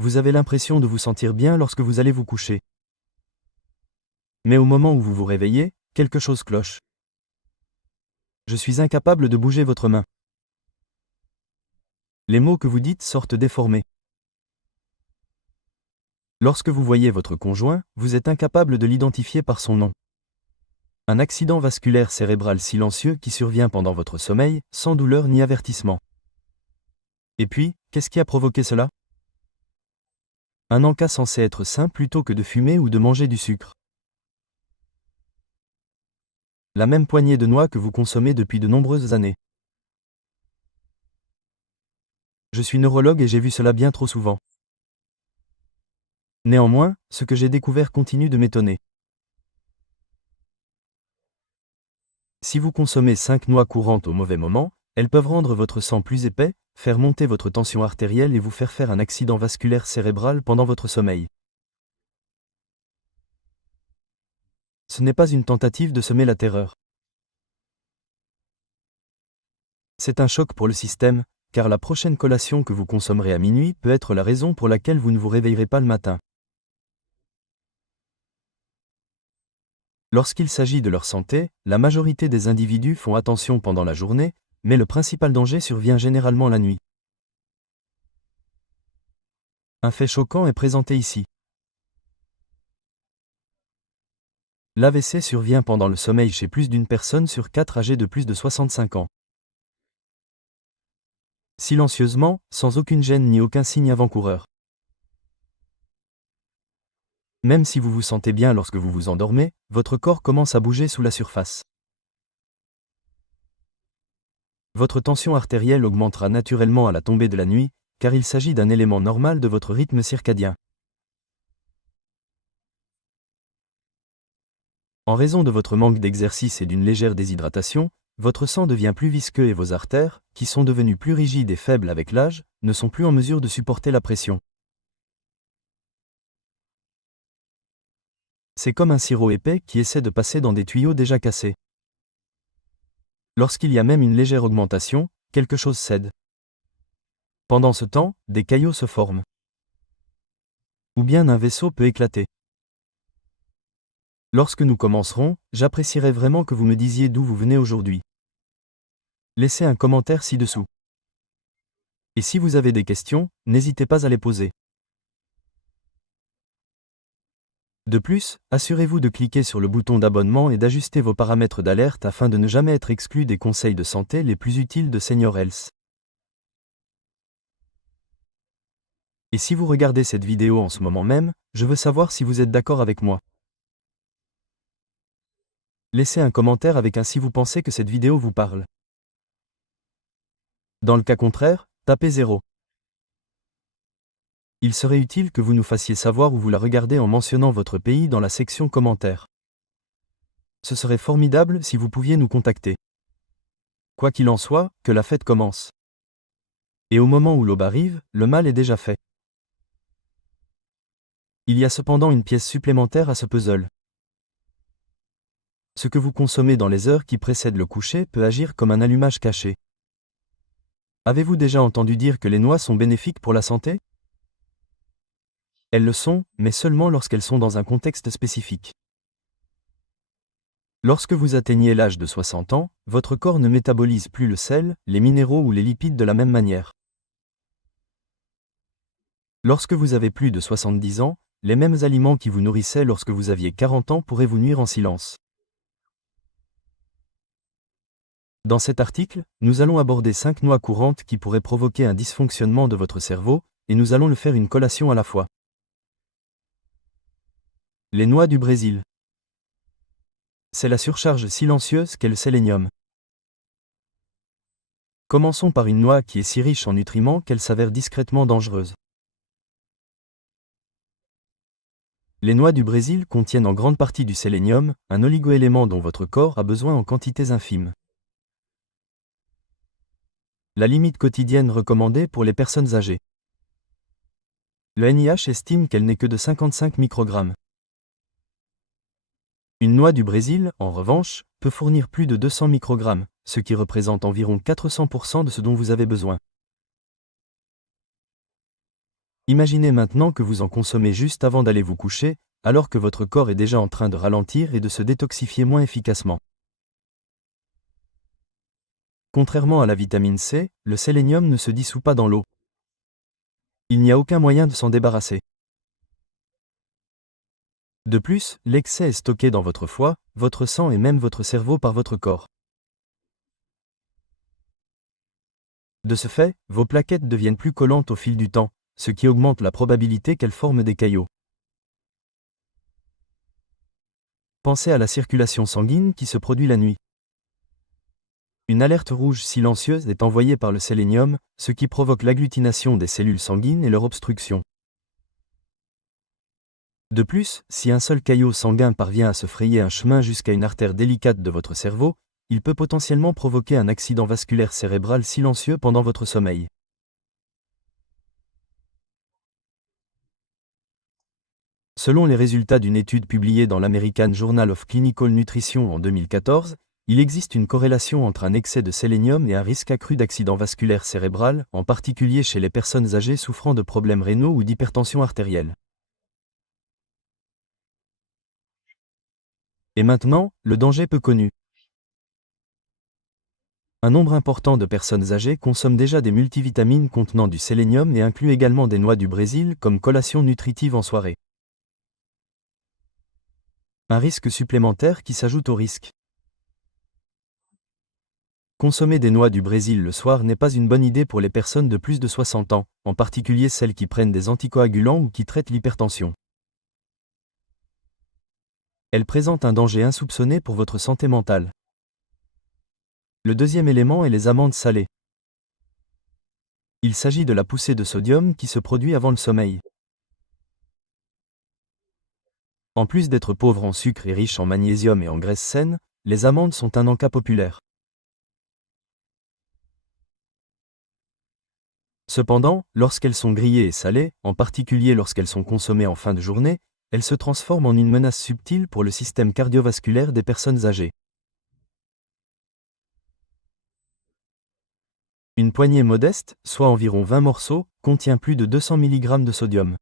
Vous avez l'impression de vous sentir bien lorsque vous allez vous coucher. Mais au moment où vous vous réveillez, quelque chose cloche. Je suis incapable de bouger votre main. Les mots que vous dites sortent déformés. Lorsque vous voyez votre conjoint, vous êtes incapable de l'identifier par son nom. Un accident vasculaire cérébral silencieux qui survient pendant votre sommeil, sans douleur ni avertissement. Et puis, qu'est-ce qui a provoqué cela? Un encas censé être sain plutôt que de fumer ou de manger du sucre. La même poignée de noix que vous consommez depuis de nombreuses années. Je suis neurologue et j'ai vu cela bien trop souvent. Néanmoins, ce que j'ai découvert continue de m'étonner. Si vous consommez 5 noix courantes au mauvais moment, elles peuvent rendre votre sang plus épais, faire monter votre tension artérielle et vous faire un accident vasculaire cérébral pendant votre sommeil. Ce n'est pas une tentative de semer la terreur. C'est un choc pour le système, car la prochaine collation que vous consommerez à minuit peut être la raison pour laquelle vous ne vous réveillerez pas le matin. Lorsqu'il s'agit de leur santé, la majorité des individus font attention pendant la journée, mais le principal danger survient généralement la nuit. Un fait choquant est présenté ici. L'AVC survient pendant le sommeil chez plus d'une personne sur 4 âgée de plus de 65 ans. Silencieusement, sans aucune gêne ni aucun signe avant-coureur. Même si vous vous sentez bien lorsque vous vous endormez, votre corps commence à bouger sous la surface. Votre tension artérielle augmentera naturellement à la tombée de la nuit, car il s'agit d'un élément normal de votre rythme circadien. En raison de votre manque d'exercice et d'une légère déshydratation, votre sang devient plus visqueux et vos artères, qui sont devenues plus rigides et faibles avec l'âge, ne sont plus en mesure de supporter la pression. C'est comme un sirop épais qui essaie de passer dans des tuyaux déjà cassés. Lorsqu'il y a même une légère augmentation, quelque chose cède. Pendant ce temps, des caillots se forment. Ou bien un vaisseau peut éclater. Lorsque nous commencerons, j'apprécierais vraiment que vous me disiez d'où vous venez aujourd'hui. Laissez un commentaire ci-dessous. Et si vous avez des questions, n'hésitez pas à les poser. De plus, assurez-vous de cliquer sur le bouton d'abonnement et d'ajuster vos paramètres d'alerte afin de ne jamais être exclu des conseils de santé les plus utiles de Senior Health. Et si vous regardez cette vidéo en ce moment même, je veux savoir si vous êtes d'accord avec moi. Laissez un commentaire avec un si vous pensez que cette vidéo vous parle. Dans le cas contraire, tapez 0. Il serait utile que vous nous fassiez savoir où vous la regardez en mentionnant votre pays dans la section commentaires. Ce serait formidable si vous pouviez nous contacter. Quoi qu'il en soit, que la fête commence. Et au moment où l'aube arrive, le mal est déjà fait. Il y a cependant une pièce supplémentaire à ce puzzle. Ce que vous consommez dans les heures qui précèdent le coucher peut agir comme un allumage caché. Avez-vous déjà entendu dire que les noix sont bénéfiques pour la santé? Elles le sont, mais seulement lorsqu'elles sont dans un contexte spécifique. Lorsque vous atteignez l'âge de 60 ans, votre corps ne métabolise plus le sel, les minéraux ou les lipides de la même manière. Lorsque vous avez plus de 70 ans, les mêmes aliments qui vous nourrissaient lorsque vous aviez 40 ans pourraient vous nuire en silence. Dans cet article, nous allons aborder 5 noix courantes qui pourraient provoquer un dysfonctionnement de votre cerveau, et nous allons le faire une collation à la fois. Les noix du Brésil. C'est la surcharge silencieuse qu'est le sélénium. Commençons par une noix qui est si riche en nutriments qu'elle s'avère discrètement dangereuse. Les noix du Brésil contiennent en grande partie du sélénium, un oligoélément dont votre corps a besoin en quantités infimes. La limite quotidienne recommandée pour les personnes âgées. Le NIH estime qu'elle n'est que de 55 microgrammes. Une noix du Brésil, en revanche, peut fournir plus de 200 microgrammes, ce qui représente environ 400% de ce dont vous avez besoin. Imaginez maintenant que vous en consommez juste avant d'aller vous coucher, alors que votre corps est déjà en train de ralentir et de se détoxifier moins efficacement. Contrairement à la vitamine C, le sélénium ne se dissout pas dans l'eau. Il n'y a aucun moyen de s'en débarrasser. De plus, l'excès est stocké dans votre foie, votre sang et même votre cerveau par votre corps. De ce fait, vos plaquettes deviennent plus collantes au fil du temps, ce qui augmente la probabilité qu'elles forment des caillots. Pensez à la circulation sanguine qui se produit la nuit. Une alerte rouge silencieuse est envoyée par le sélénium, ce qui provoque l'agglutination des cellules sanguines et leur obstruction. De plus, si un seul caillot sanguin parvient à se frayer un chemin jusqu'à une artère délicate de votre cerveau, il peut potentiellement provoquer un accident vasculaire cérébral silencieux pendant votre sommeil. Selon les résultats d'une étude publiée dans l'American Journal of Clinical Nutrition en 2014, il existe une corrélation entre un excès de sélénium et un risque accru d'accident vasculaire cérébral, en particulier chez les personnes âgées souffrant de problèmes rénaux ou d'hypertension artérielle. Et maintenant, le danger peu connu. Un nombre important de personnes âgées consomment déjà des multivitamines contenant du sélénium et incluent également des noix du Brésil comme collation nutritive en soirée. Un risque supplémentaire qui s'ajoute au risque. Consommer des noix du Brésil le soir n'est pas une bonne idée pour les personnes de plus de 60 ans, en particulier celles qui prennent des anticoagulants ou qui traitent l'hypertension. Elles présentent un danger insoupçonné pour votre santé mentale. Le deuxième élément est les amandes salées. Il s'agit de la poussée de sodium qui se produit avant le sommeil. En plus d'être pauvres en sucre et riches en magnésium et en graisses saines, les amandes sont un encas populaire. Cependant, lorsqu'elles sont grillées et salées, en particulier lorsqu'elles sont consommées en fin de journée, elles se transforment en une menace subtile pour le système cardiovasculaire des personnes âgées. Une poignée modeste, soit environ 20 morceaux, contient plus de 200 mg de sodium.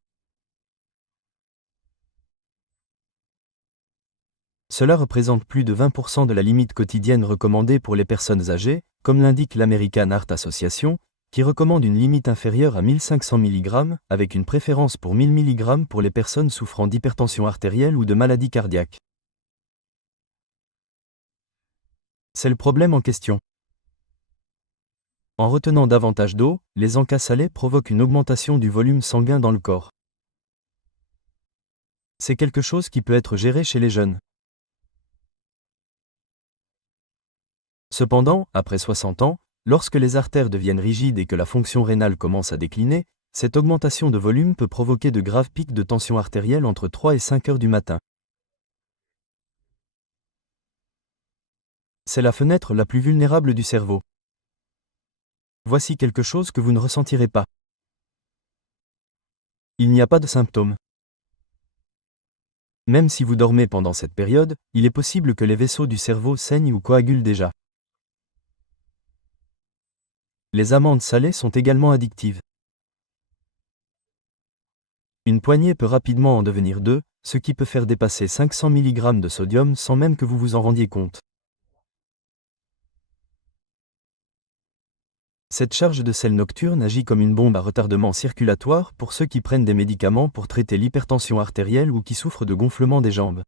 Cela représente plus de 20% de la limite quotidienne recommandée pour les personnes âgées, comme l'indique l'American Heart Association, qui recommande une limite inférieure à 1500 mg, avec une préférence pour 1000 mg pour les personnes souffrant d'hypertension artérielle ou de maladies cardiaques. C'est le problème en question. En retenant davantage d'eau, les encas salés provoquent une augmentation du volume sanguin dans le corps. C'est quelque chose qui peut être géré chez les jeunes. Cependant, après 60 ans, lorsque les artères deviennent rigides et que la fonction rénale commence à décliner, cette augmentation de volume peut provoquer de graves pics de tension artérielle entre 3 et 5 heures du matin. C'est la fenêtre la plus vulnérable du cerveau. Voici quelque chose que vous ne ressentirez pas. Il n'y a pas de symptômes. Même si vous dormez pendant cette période, il est possible que les vaisseaux du cerveau saignent ou coagulent déjà. Les amandes salées sont également addictives. Une poignée peut rapidement en devenir deux, ce qui peut faire dépasser 500 mg de sodium sans même que vous vous en rendiez compte. Cette charge de sel nocturne agit comme une bombe à retardement circulatoire pour ceux qui prennent des médicaments pour traiter l'hypertension artérielle ou qui souffrent de gonflement des jambes.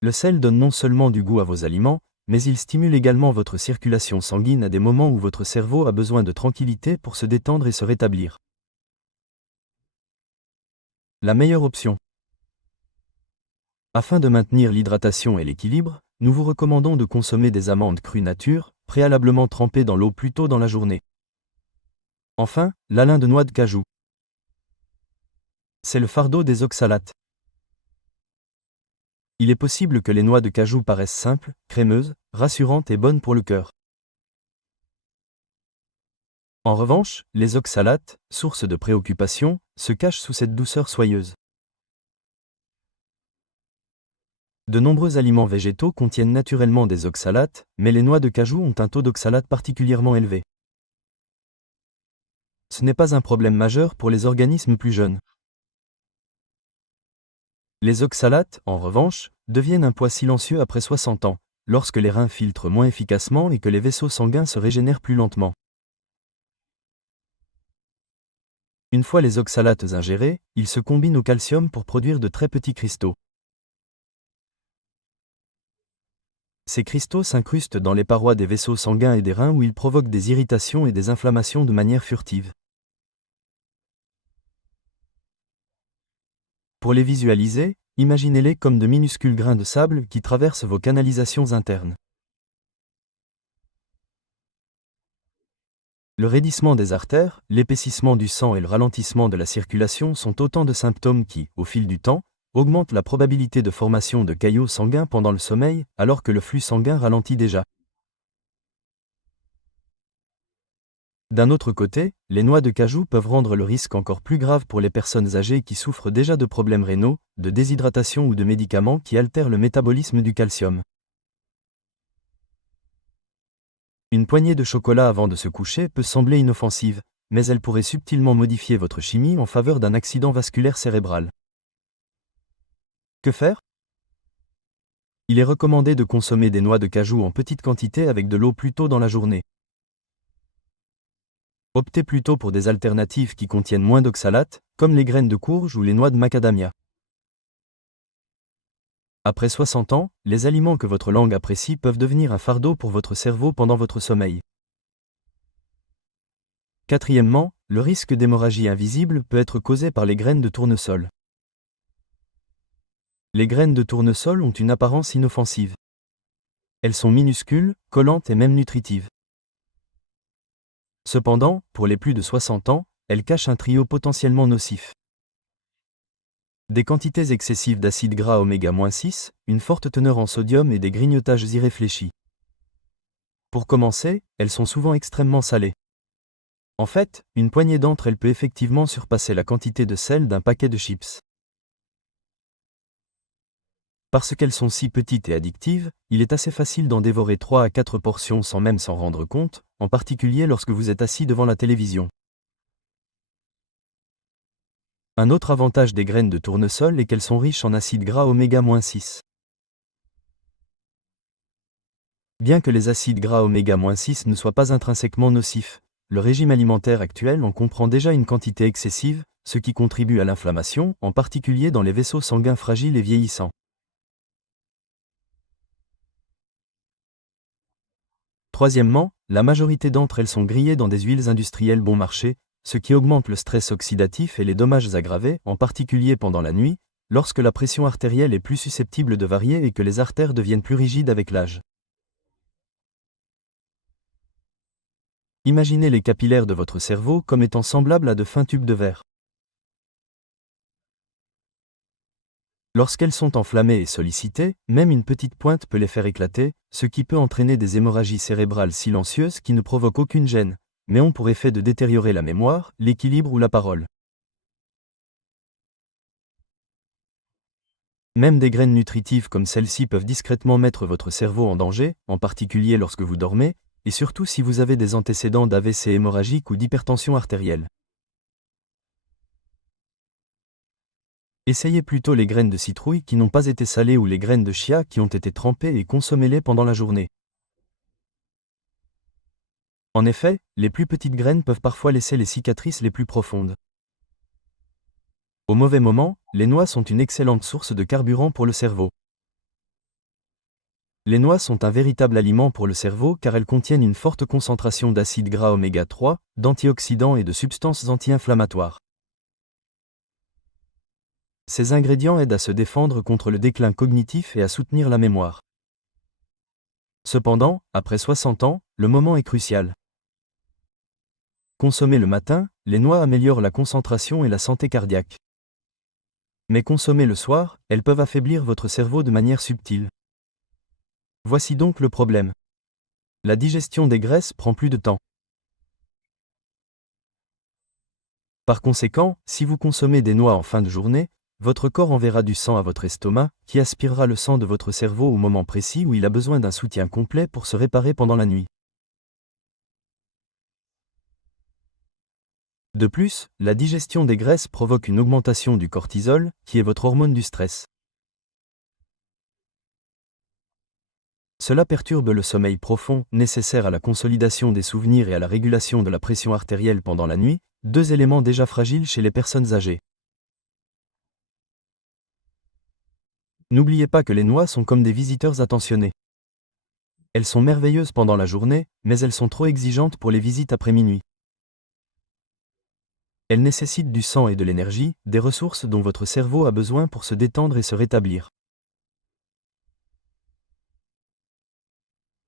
Le sel donne non seulement du goût à vos aliments, mais il stimule également votre circulation sanguine à des moments où votre cerveau a besoin de tranquillité pour se détendre et se rétablir. La meilleure option. Afin de maintenir l'hydratation et l'équilibre, nous vous recommandons de consommer des amandes crues nature, préalablement trempées dans l'eau plus tôt dans la journée. Enfin, l'alun de noix de cajou. C'est le fardeau des oxalates. Il est possible que les noix de cajou paraissent simples, crémeuses, rassurantes et bonnes pour le cœur. En revanche, les oxalates, source de préoccupation, se cachent sous cette douceur soyeuse. De nombreux aliments végétaux contiennent naturellement des oxalates, mais les noix de cajou ont un taux d'oxalate particulièrement élevé. ce n'est pas un problème majeur pour les organismes plus jeunes. Les oxalates, en revanche, deviennent un poids silencieux après 60 ans, lorsque les reins filtrent moins efficacement et que les vaisseaux sanguins se régénèrent plus lentement. Une fois les oxalates ingérés, ils se combinent au calcium pour produire de très petits cristaux. Ces cristaux s'incrustent dans les parois des vaisseaux sanguins et des reins où ils provoquent des irritations et des inflammations de manière furtive. Pour les visualiser, imaginez-les comme de minuscules grains de sable qui traversent vos canalisations internes. Le raidissement des artères, l'épaississement du sang et le ralentissement de la circulation sont autant de symptômes qui, au fil du temps, augmentent la probabilité de formation de caillots sanguins pendant le sommeil, alors que le flux sanguin ralentit déjà. D'un autre côté, les noix de cajou peuvent rendre le risque encore plus grave pour les personnes âgées qui souffrent déjà de problèmes rénaux, de déshydratation ou de médicaments qui altèrent le métabolisme du calcium. Une poignée de chocolat avant de se coucher peut sembler inoffensive, mais elle pourrait subtilement modifier votre chimie en faveur d'un accident vasculaire cérébral. Que faire? Il est recommandé de consommer des noix de cajou en petite quantité avec de l'eau plus tôt dans la journée. Optez plutôt pour des alternatives qui contiennent moins d'oxalates, comme les graines de courge ou les noix de macadamia. Après 60 ans, les aliments que votre langue apprécie peuvent devenir un fardeau pour votre cerveau pendant votre sommeil. Quatrièmement, le risque d'hémorragie invisible peut être causé par les graines de tournesol. Les graines de tournesol ont une apparence inoffensive. Elles sont minuscules, collantes et même nutritives. Cependant, pour les plus de 60 ans, elles cachent un trio potentiellement nocif. Des quantités excessives d'acides gras oméga-6, une forte teneur en sodium et des grignotages irréfléchis. Pour commencer, elles sont souvent extrêmement salées. En fait, une poignée d'entre elles peut effectivement surpasser la quantité de sel d'un paquet de chips. Parce qu'elles sont si petites et addictives, il est assez facile d'en dévorer 3 à 4 portions sans même s'en rendre compte, en particulier lorsque vous êtes assis devant la télévision. Un autre avantage des graines de tournesol est qu'elles sont riches en acides gras oméga-6. Bien que les acides gras oméga-6 ne soient pas intrinsèquement nocifs, le régime alimentaire actuel en comprend déjà une quantité excessive, ce qui contribue à l'inflammation, en particulier dans les vaisseaux sanguins fragiles et vieillissants. Troisièmement, la majorité d'entre elles sont grillées dans des huiles industrielles bon marché, ce qui augmente le stress oxydatif et les dommages aggravés, en particulier pendant la nuit, lorsque la pression artérielle est plus susceptible de varier et que les artères deviennent plus rigides avec l'âge. Imaginez les capillaires de votre cerveau comme étant semblables à de fins tubes de verre. Lorsqu'elles sont enflammées et sollicitées, même une petite pointe peut les faire éclater, ce qui peut entraîner des hémorragies cérébrales silencieuses qui ne provoquent aucune gêne, mais ont pour effet de détériorer la mémoire, l'équilibre ou la parole. Même des graines nutritives comme celles-ci peuvent discrètement mettre votre cerveau en danger, en particulier lorsque vous dormez, et surtout si vous avez des antécédents d'AVC hémorragique ou d'hypertension artérielle. Essayez plutôt les graines de citrouille qui n'ont pas été salées ou les graines de chia qui ont été trempées et consommez-les pendant la journée. En effet, les plus petites graines peuvent parfois laisser les cicatrices les plus profondes. Au mauvais moment, les noix sont une excellente source de carburant pour le cerveau. Les noix sont un véritable aliment pour le cerveau car elles contiennent une forte concentration d'acides gras oméga 3, d'antioxydants et de substances anti-inflammatoires. Ces ingrédients aident à se défendre contre le déclin cognitif et à soutenir la mémoire. Cependant, après 60 ans, le moment est crucial. Consommées le matin, les noix améliorent la concentration et la santé cardiaque. Mais consommées le soir, elles peuvent affaiblir votre cerveau de manière subtile. Voici donc le problème. La digestion des graisses prend plus de temps. Par conséquent, si vous consommez des noix en fin de journée, votre corps enverra du sang à votre estomac, qui aspirera le sang de votre cerveau au moment précis où il a besoin d'un soutien complet pour se réparer pendant la nuit. De plus, la digestion des graisses provoque une augmentation du cortisol, qui est votre hormone du stress. Cela perturbe le sommeil profond, nécessaire à la consolidation des souvenirs et à la régulation de la pression artérielle pendant la nuit, deux éléments déjà fragiles chez les personnes âgées. N'oubliez pas que les noix sont comme des visiteurs attentionnés. Elles sont merveilleuses pendant la journée, mais elles sont trop exigeantes pour les visites après minuit. Elles nécessitent du sang et de l'énergie, des ressources dont votre cerveau a besoin pour se détendre et se rétablir.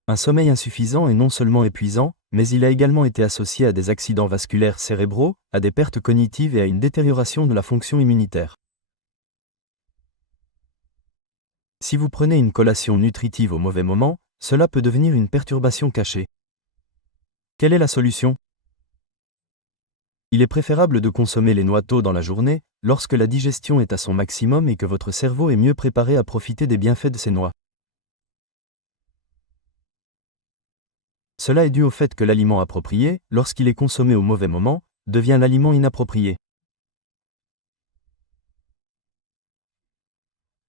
Un sommeil insuffisant est non seulement épuisant, mais il a également été associé à des accidents vasculaires cérébraux, à des pertes cognitives et à une détérioration de la fonction immunitaire. Si vous prenez une collation nutritive au mauvais moment, cela peut devenir une perturbation cachée. Quelle est la solution? Il est préférable de consommer les noix tôt dans la journée, lorsque la digestion est à son maximum et que votre cerveau est mieux préparé à profiter des bienfaits de ces noix. Cela est dû au fait que l'aliment approprié, lorsqu'il est consommé au mauvais moment, devient l'aliment inapproprié.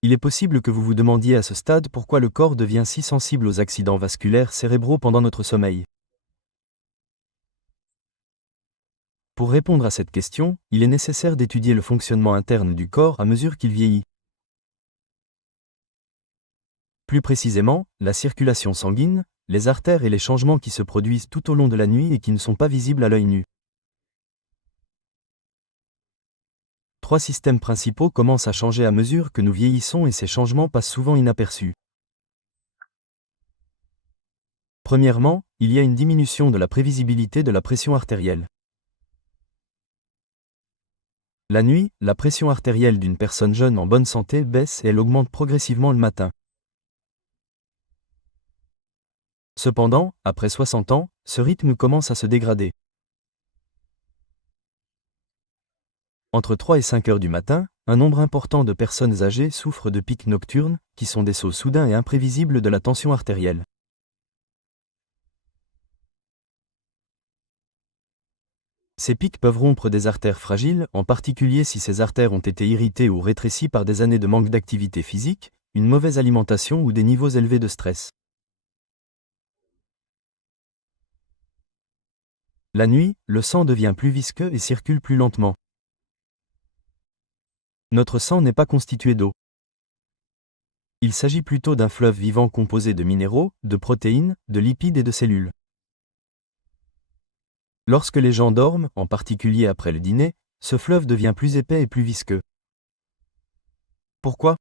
Il est possible que vous vous demandiez à ce stade pourquoi le corps devient si sensible aux accidents vasculaires cérébraux pendant notre sommeil. Pour répondre à cette question, il est nécessaire d'étudier le fonctionnement interne du corps à mesure qu'il vieillit. Plus précisément, la circulation sanguine, les artères et les changements qui se produisent tout au long de la nuit et qui ne sont pas visibles à l'œil nu. Trois systèmes principaux commencent à changer à mesure que nous vieillissons et ces changements passent souvent inaperçus. Premièrement, il y a une diminution de la prévisibilité de la pression artérielle. La nuit, la pression artérielle d'une personne jeune en bonne santé baisse et elle augmente progressivement le matin. Cependant, après 60 ans, ce rythme commence à se dégrader. Entre 3 et 5 heures du matin, un nombre important de personnes âgées souffrent de pics nocturnes, qui sont des sauts soudains et imprévisibles de la tension artérielle. Ces pics peuvent rompre des artères fragiles, en particulier si ces artères ont été irritées ou rétrécies par des années de manque d'activité physique, une mauvaise alimentation ou des niveaux élevés de stress. La nuit, le sang devient plus visqueux et circule plus lentement. Notre sang n'est pas constitué d'eau. Il s'agit plutôt d'un fleuve vivant composé de minéraux, de protéines, de lipides et de cellules. Lorsque les gens dorment, en particulier après le dîner, ce fleuve devient plus épais et plus visqueux. Pourquoi?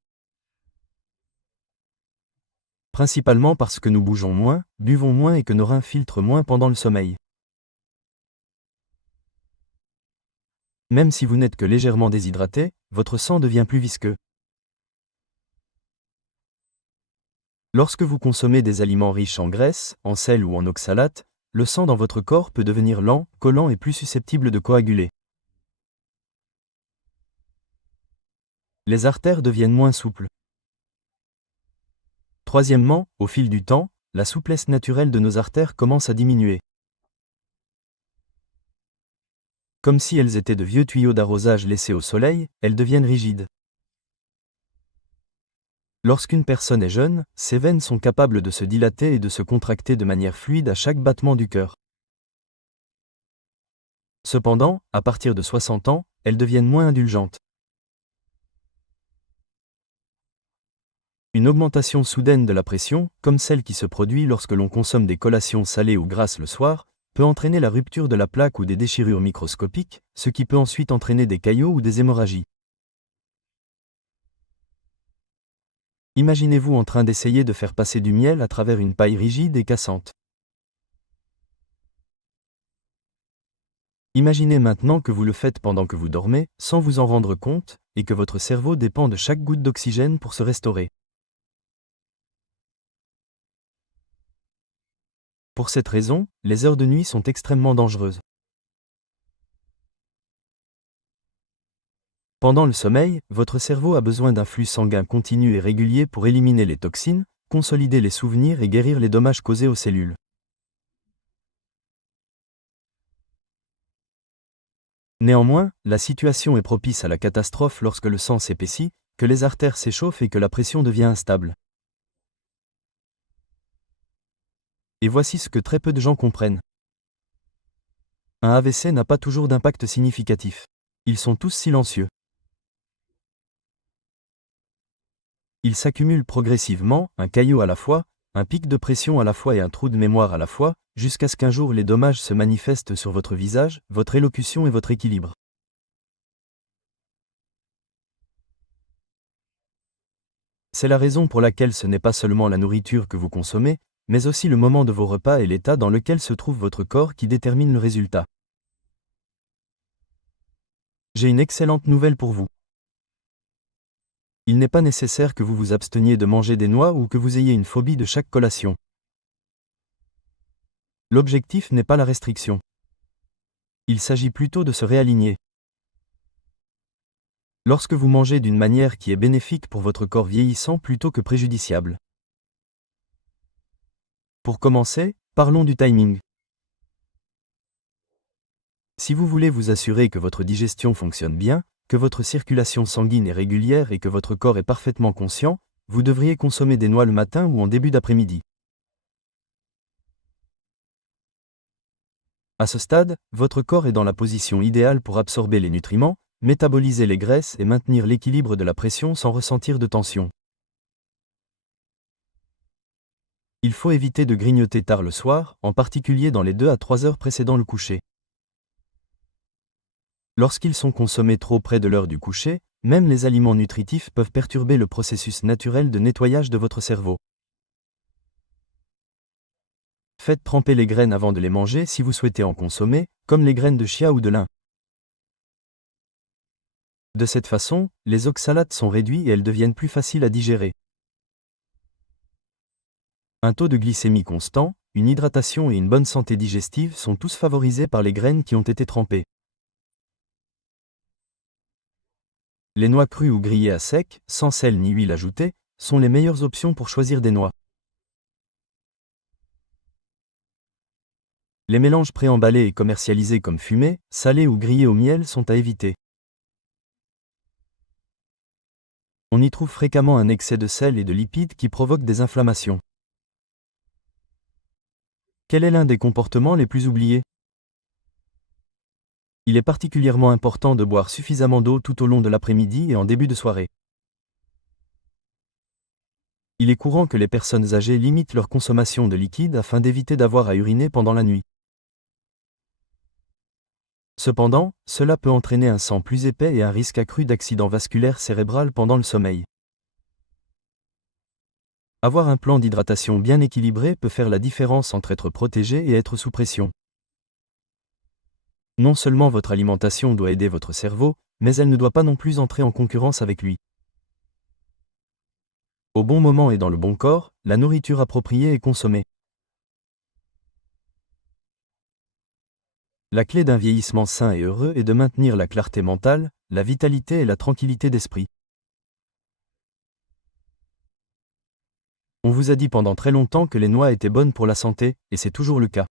Principalement parce que nous bougeons moins, buvons moins et que nos reins filtrent moins pendant le sommeil. Même si vous n'êtes que légèrement déshydraté, votre sang devient plus visqueux. Lorsque vous consommez des aliments riches en graisse, en sel ou en oxalate, le sang dans votre corps peut devenir lent, collant et plus susceptible de coaguler. Les artères deviennent moins souples. Troisièmement, au fil du temps, la souplesse naturelle de nos artères commence à diminuer. Comme si elles étaient de vieux tuyaux d'arrosage laissés au soleil, elles deviennent rigides. Lorsqu'une personne est jeune, ses veines sont capables de se dilater et de se contracter de manière fluide à chaque battement du cœur. Cependant, à partir de 60 ans, elles deviennent moins indulgentes. Une augmentation soudaine de la pression, comme celle qui se produit lorsque l'on consomme des collations salées ou grasses le soir, peut entraîner la rupture de la plaque ou des déchirures microscopiques, ce qui peut ensuite entraîner des caillots ou des hémorragies. Imaginez-vous en train d'essayer de faire passer du miel à travers une paille rigide et cassante. Imaginez maintenant que vous le faites pendant que vous dormez, sans vous en rendre compte, et que votre cerveau dépend de chaque goutte d'oxygène pour se restaurer. Pour cette raison, les heures de nuit sont extrêmement dangereuses. Pendant le sommeil, votre cerveau a besoin d'un flux sanguin continu et régulier pour éliminer les toxines, consolider les souvenirs et guérir les dommages causés aux cellules. Néanmoins, la situation est propice à la catastrophe lorsque le sang s'épaissit, que les artères s'échauffent et que la pression devient instable. Et voici ce que très peu de gens comprennent. Un AVC n'a pas toujours d'impact significatif. Ils sont tous silencieux. Ils s'accumulent progressivement, un caillot à la fois, un pic de pression à la fois et un trou de mémoire à la fois, jusqu'à ce qu'un jour les dommages se manifestent sur votre visage, votre élocution et votre équilibre. C'est la raison pour laquelle ce n'est pas seulement la nourriture que vous consommez, mais aussi le moment de vos repas et l'état dans lequel se trouve votre corps qui détermine le résultat. J'ai une excellente nouvelle pour vous. Il n'est pas nécessaire que vous vous absteniez de manger des noix ou que vous ayez une phobie de chaque collation. L'objectif n'est pas la restriction. Il s'agit plutôt de se réaligner. Lorsque vous mangez d'une manière qui est bénéfique pour votre corps vieillissant plutôt que préjudiciable. Pour commencer, parlons du timing. Si vous voulez vous assurer que votre digestion fonctionne bien, que votre circulation sanguine est régulière et que votre corps est parfaitement conscient, vous devriez consommer des noix le matin ou en début d'après-midi. À ce stade, votre corps est dans la position idéale pour absorber les nutriments, métaboliser les graisses et maintenir l'équilibre de la pression sans ressentir de tension. Il faut éviter de grignoter tard le soir, en particulier dans les 2 à 3 heures précédant le coucher. Lorsqu'ils sont consommés trop près de l'heure du coucher, même les aliments nutritifs peuvent perturber le processus naturel de nettoyage de votre cerveau. Faites tremper les graines avant de les manger si vous souhaitez en consommer, comme les graines de chia ou de lin. De cette façon, les oxalates sont réduits et elles deviennent plus faciles à digérer. Un taux de glycémie constant, une hydratation et une bonne santé digestive sont tous favorisés par les graines qui ont été trempées. Les noix crues ou grillées à sec, sans sel ni huile ajoutée, sont les meilleures options pour choisir des noix. Les mélanges préemballés et commercialisés comme fumés, salés ou grillés au miel sont à éviter. On y trouve fréquemment un excès de sel et de lipides qui provoquent des inflammations. Quel est l'un des comportements les plus oubliés? Il est particulièrement important de boire suffisamment d'eau tout au long de l'après-midi et en début de soirée. Il est courant que les personnes âgées limitent leur consommation de liquide afin d'éviter d'avoir à uriner pendant la nuit. Cependant, cela peut entraîner un sang plus épais et un risque accru d'accident vasculaire cérébral pendant le sommeil. Avoir un plan d'hydratation bien équilibré peut faire la différence entre être protégé et être sous pression. Non seulement votre alimentation doit aider votre cerveau, mais elle ne doit pas non plus entrer en concurrence avec lui. Au bon moment et dans le bon corps, la nourriture appropriée est consommée. La clé d'un vieillissement sain et heureux est de maintenir la clarté mentale, la vitalité et la tranquillité d'esprit. On vous a dit pendant très longtemps que les noix étaient bonnes pour la santé, et c'est toujours le cas.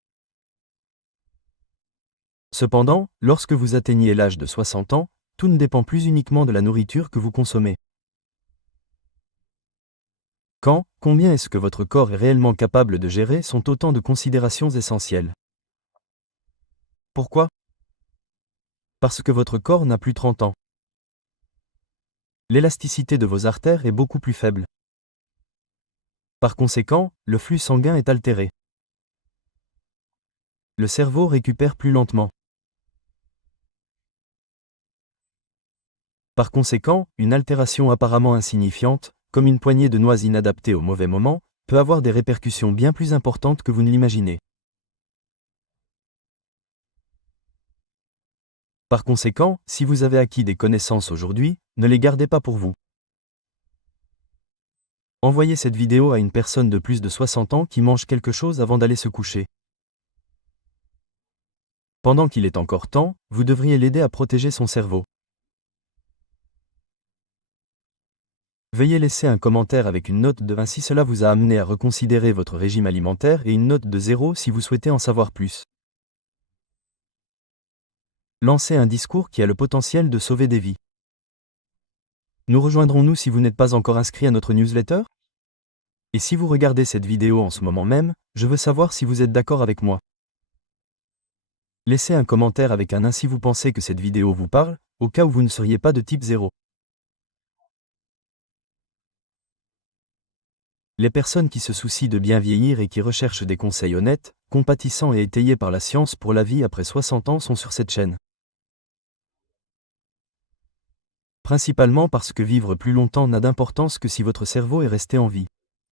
Cependant, lorsque vous atteignez l'âge de 60 ans, tout ne dépend plus uniquement de la nourriture que vous consommez. Quand, combien est-ce que votre corps est réellement capable de gérer sont autant de considérations essentielles. Pourquoi? Parce que votre corps n'a plus 30 ans. L'élasticité de vos artères est beaucoup plus faible. Par conséquent, le flux sanguin est altéré. Le cerveau récupère plus lentement. Par conséquent, une altération apparemment insignifiante, comme une poignée de noix inadaptée au mauvais moment, peut avoir des répercussions bien plus importantes que vous ne l'imaginez. Par conséquent, si vous avez acquis des connaissances aujourd'hui, ne les gardez pas pour vous. Envoyez cette vidéo à une personne de plus de 60 ans qui mange quelque chose avant d'aller se coucher. Pendant qu'il est encore temps, vous devriez l'aider à protéger son cerveau. Veuillez laisser un commentaire avec une note de 1 si cela vous a amené à reconsidérer votre régime alimentaire et une note de 0 si vous souhaitez en savoir plus. Lancez un discours qui a le potentiel de sauver des vies. Nous rejoindrons-nous si vous n'êtes pas encore inscrit à notre newsletter? Et si vous regardez cette vidéo en ce moment même, je veux savoir si vous êtes d'accord avec moi. Laissez un commentaire avec un si vous pensez que cette vidéo vous parle, au cas où vous ne seriez pas de type 0. Les personnes qui se soucient de bien vieillir et qui recherchent des conseils honnêtes, compatissants et étayés par la science pour la vie après 60 ans sont sur cette chaîne. Principalement parce que vivre plus longtemps n'a d'importance que si votre cerveau est resté en vie.